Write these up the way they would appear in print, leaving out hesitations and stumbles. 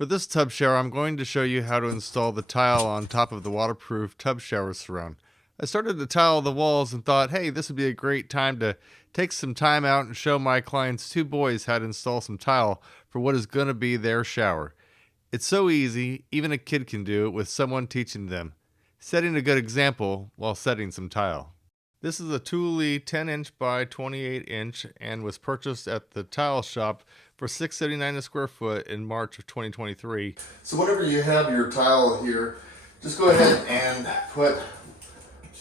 For this tub shower, I'm going to show you how to install the tile on top of the waterproof tub shower surround. I started to tile the walls and thought, hey, this would be a great time to take some time out and show my clients' two boys how to install some tile for what is going to be their shower. It's so easy, even a kid can do it with someone teaching them, setting a good example while setting some tile. This is a Thule 10-inch by 28-inch and was purchased at the tile shop for $6.79 a square foot in March of 2023. So whenever you have your tile here, just go ahead and put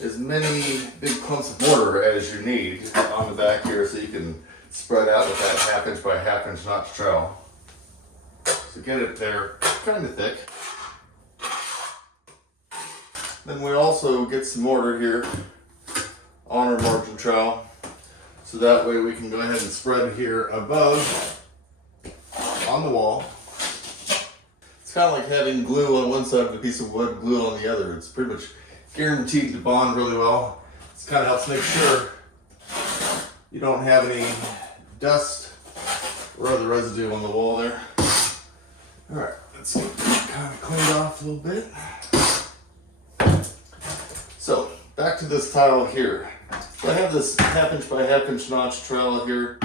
as many big clumps of mortar as you need on the back here so you can spread out with that 1/2 inch by 1/2 inch notch trowel. So get it there kind of thick. Then we also get some mortar here on our margin trowel, so that way we can go ahead and spread here above on the wall. It's kind of like having glue on one side of a piece of wood, glue on the other. It's pretty much guaranteed to bond really well. This kind of helps make sure you don't have any dust or other residue on the wall there. All right, let's get it kind of cleaned off a little bit. So back to this tile here. So I have this 1/2 inch by 1/2 inch notch trowel here,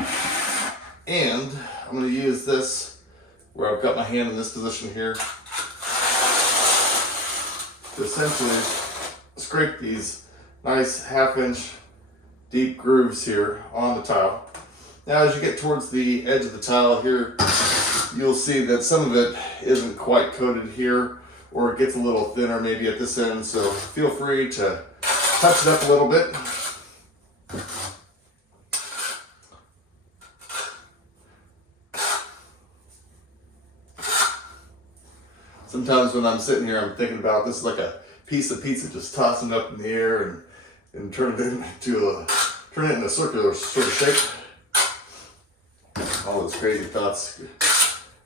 and I'm going to use this where I've got my hand in this position here to essentially scrape these nice 1/2 inch deep grooves here on the tile. Now as you get towards the edge of the tile here, you'll see that some of it isn't quite coated here, or it gets a little thinner maybe at this end, so feel free to touch it up a little bit. Sometimes when I'm sitting here, I'm thinking about this like a piece of pizza, just tossing it up in the air and turn it into a circular sort of shape. All those crazy thoughts,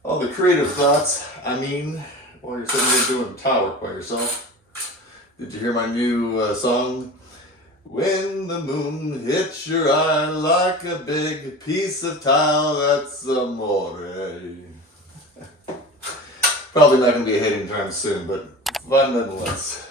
all the creative thoughts, while you're sitting there doing tile work by yourself. Did you hear my new song? When the moon hits your eye like a big piece of tile, that's amore. Probably not going to be a hit anytime soon, but fun nonetheless.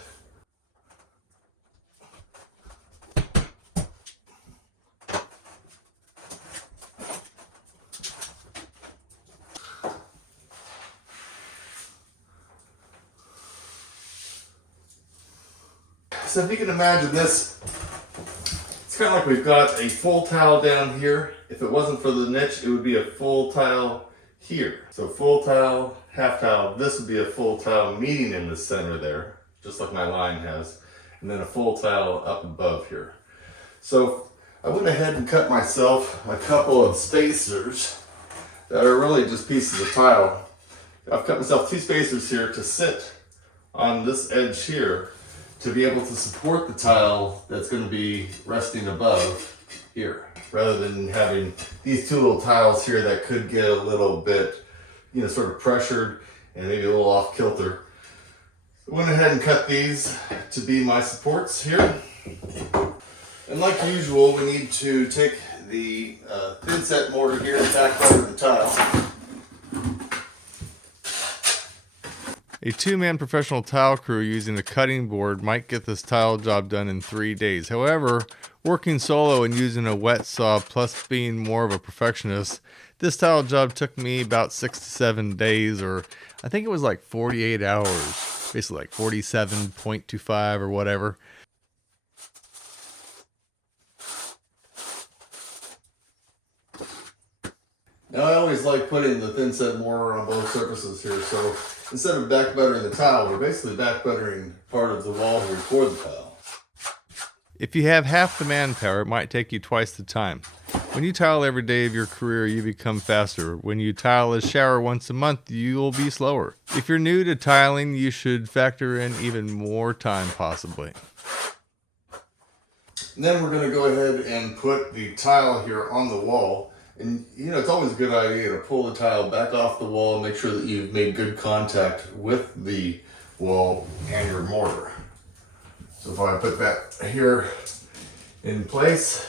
So if you can imagine this, it's kind of like we've got a full tile down here. If it wasn't for the niche, it would be a full tile here. So full tile, half tile. This would be a full tile meeting in the center there, just like my line has. And then a full tile up above here. So I went ahead and cut myself a couple of spacers that are really just pieces of tile. I've cut myself 2 spacers here to sit on this edge here to be able to support the tile that's going to be resting above here, rather than having these 2 little tiles here that could get a little bit, sort of pressured and maybe a little off kilter. I went ahead and cut these to be my supports here. And like usual, we need to take the thin set mortar here and back over the tile. A 2-man professional tile crew using a cutting board might get this tile job done in 3 days. However, working solo and using a wet saw, plus being more of a perfectionist, this tile job took me about 6 to 7 days, or I think it was like 48 hours, basically like 47.25 or whatever. Now I always like putting the thin set mortar on both surfaces here, so instead of back buttering the tile, we're basically back buttering part of the wall here for the tile. If you have half the manpower, it might take you twice the time. When you tile every day of your career, you become faster. When you tile a shower once a month, you'll be slower. If you're new to tiling, you should factor in even more time possibly. And then we're going to go ahead and put the tile here on the wall. And it's always a good idea to pull the tile back off the wall and make sure that you've made good contact with the wall and your mortar. So if I put that here in place,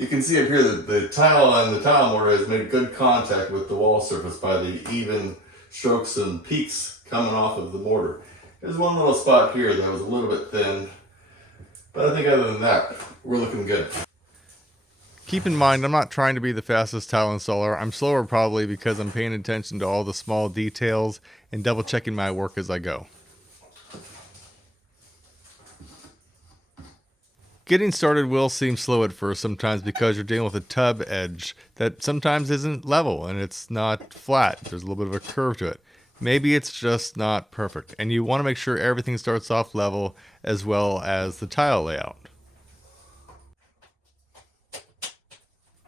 You can see up here that the tile on the tile mortar has made good contact with the wall surface by the even strokes and peaks coming off of the mortar. There's one little spot here that was a little bit thin, but I think other than that, we're looking good. Keep in mind, I'm not trying to be the fastest tile installer. I'm slower probably because I'm paying attention to all the small details and double checking my work as I go. Getting started will seem slow at first sometimes because you're dealing with a tub edge that sometimes isn't level and it's not flat. There's a little bit of a curve to it. Maybe it's just not perfect, and you want to make sure everything starts off level as well as the tile layout.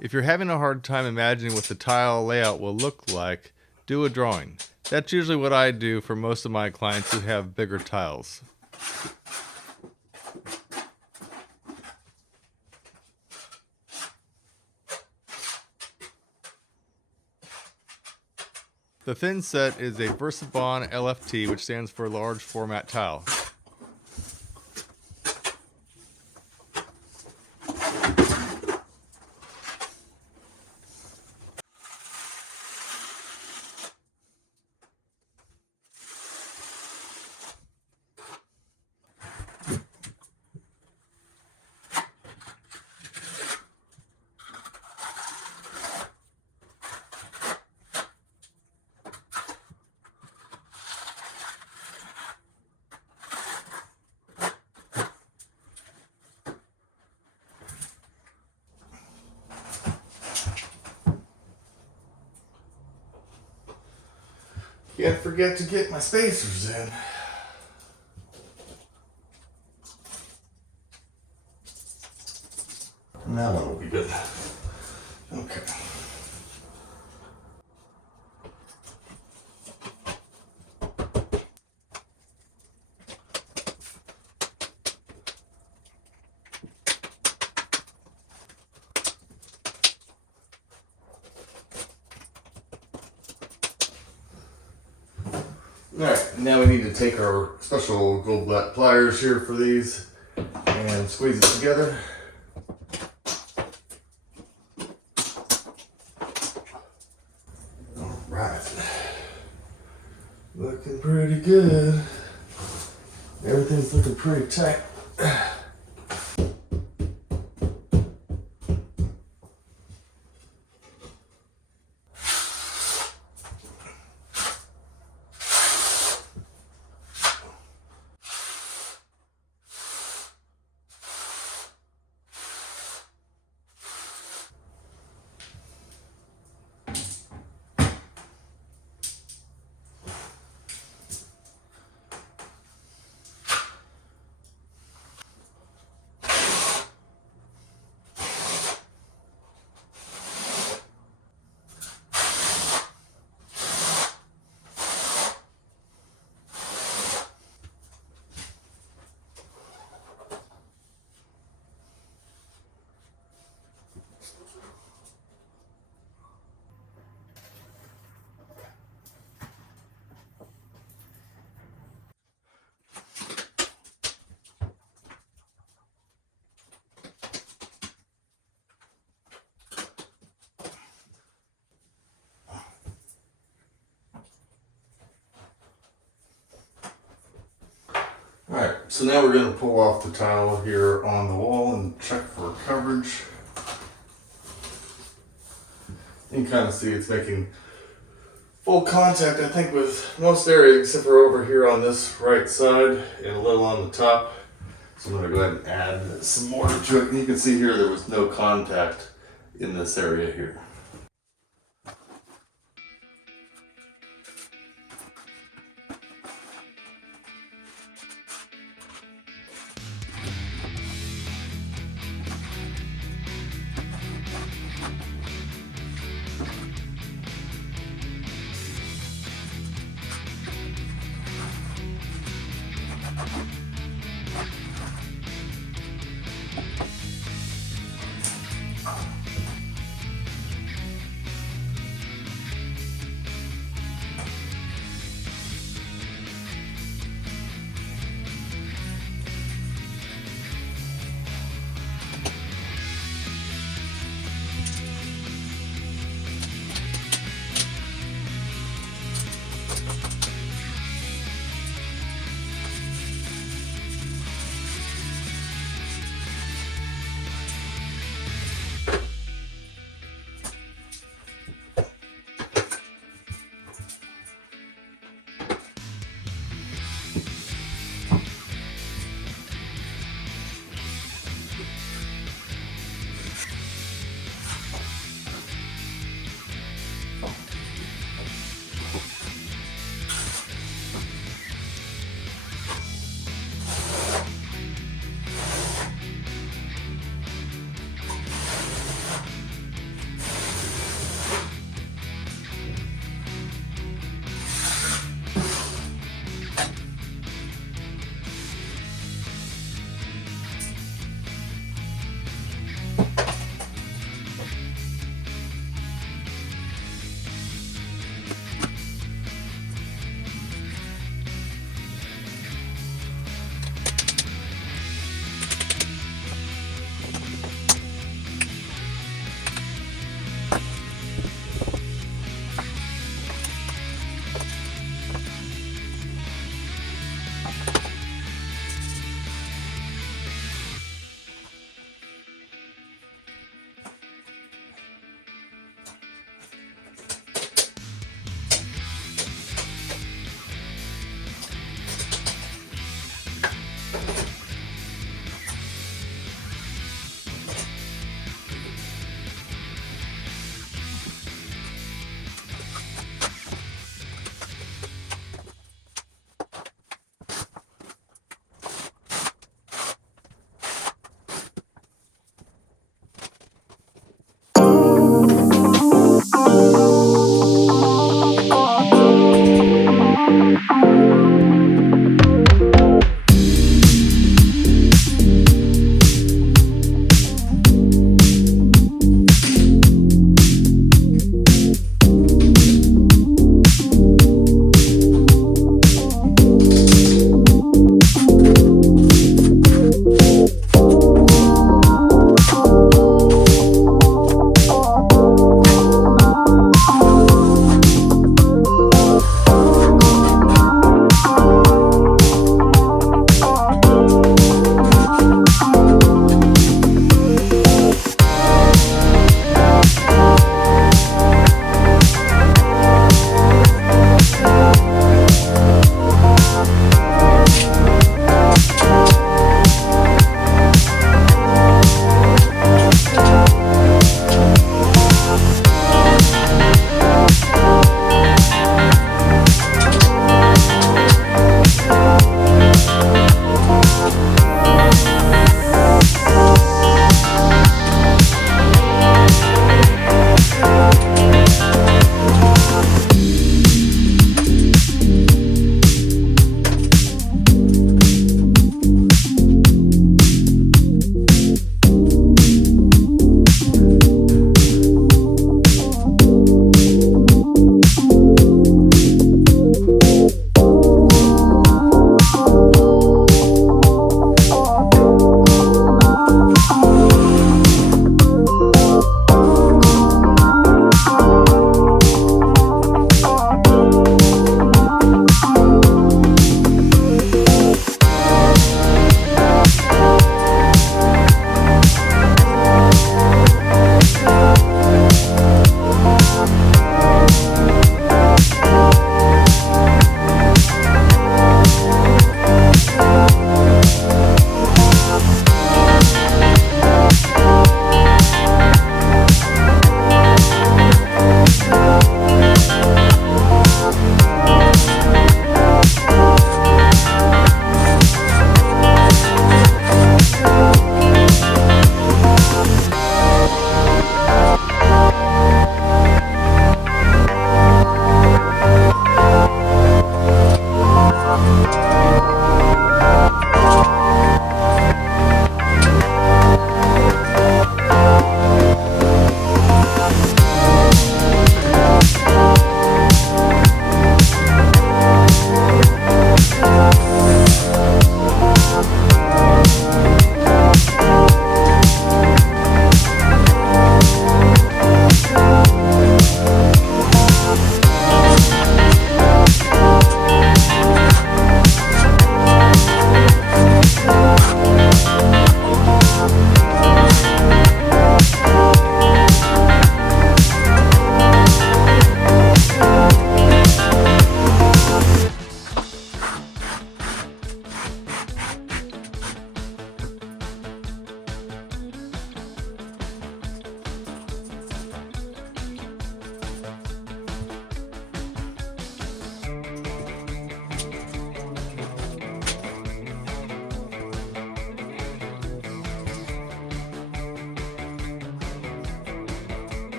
If you're having a hard time imagining what the tile layout will look like, do a drawing. That's usually what I do for most of my clients who have bigger tiles. The thin set is a VersaBond LFT, which stands for large format tile. Can't forget to get my spacers in. And that one will be good. Okay. Alright, now we need to take our special gold black pliers here for these and squeeze it together. Alright. Looking pretty good. Everything's looking pretty tight. Alright, so now we're going to pull off the tile here on the wall and check for coverage. You can kind of see it's making full contact, I think, with most areas except for over here on this right side and a little on the top. So I'm going to go ahead and add some mortar to it. And you can see here there was no contact in this area here.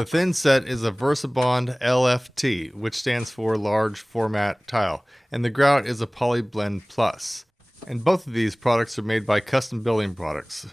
The thin set is a VersaBond LFT, which stands for Large Format Tile, and the grout is a Polyblend Plus. And both of these products are made by Custom Building Products.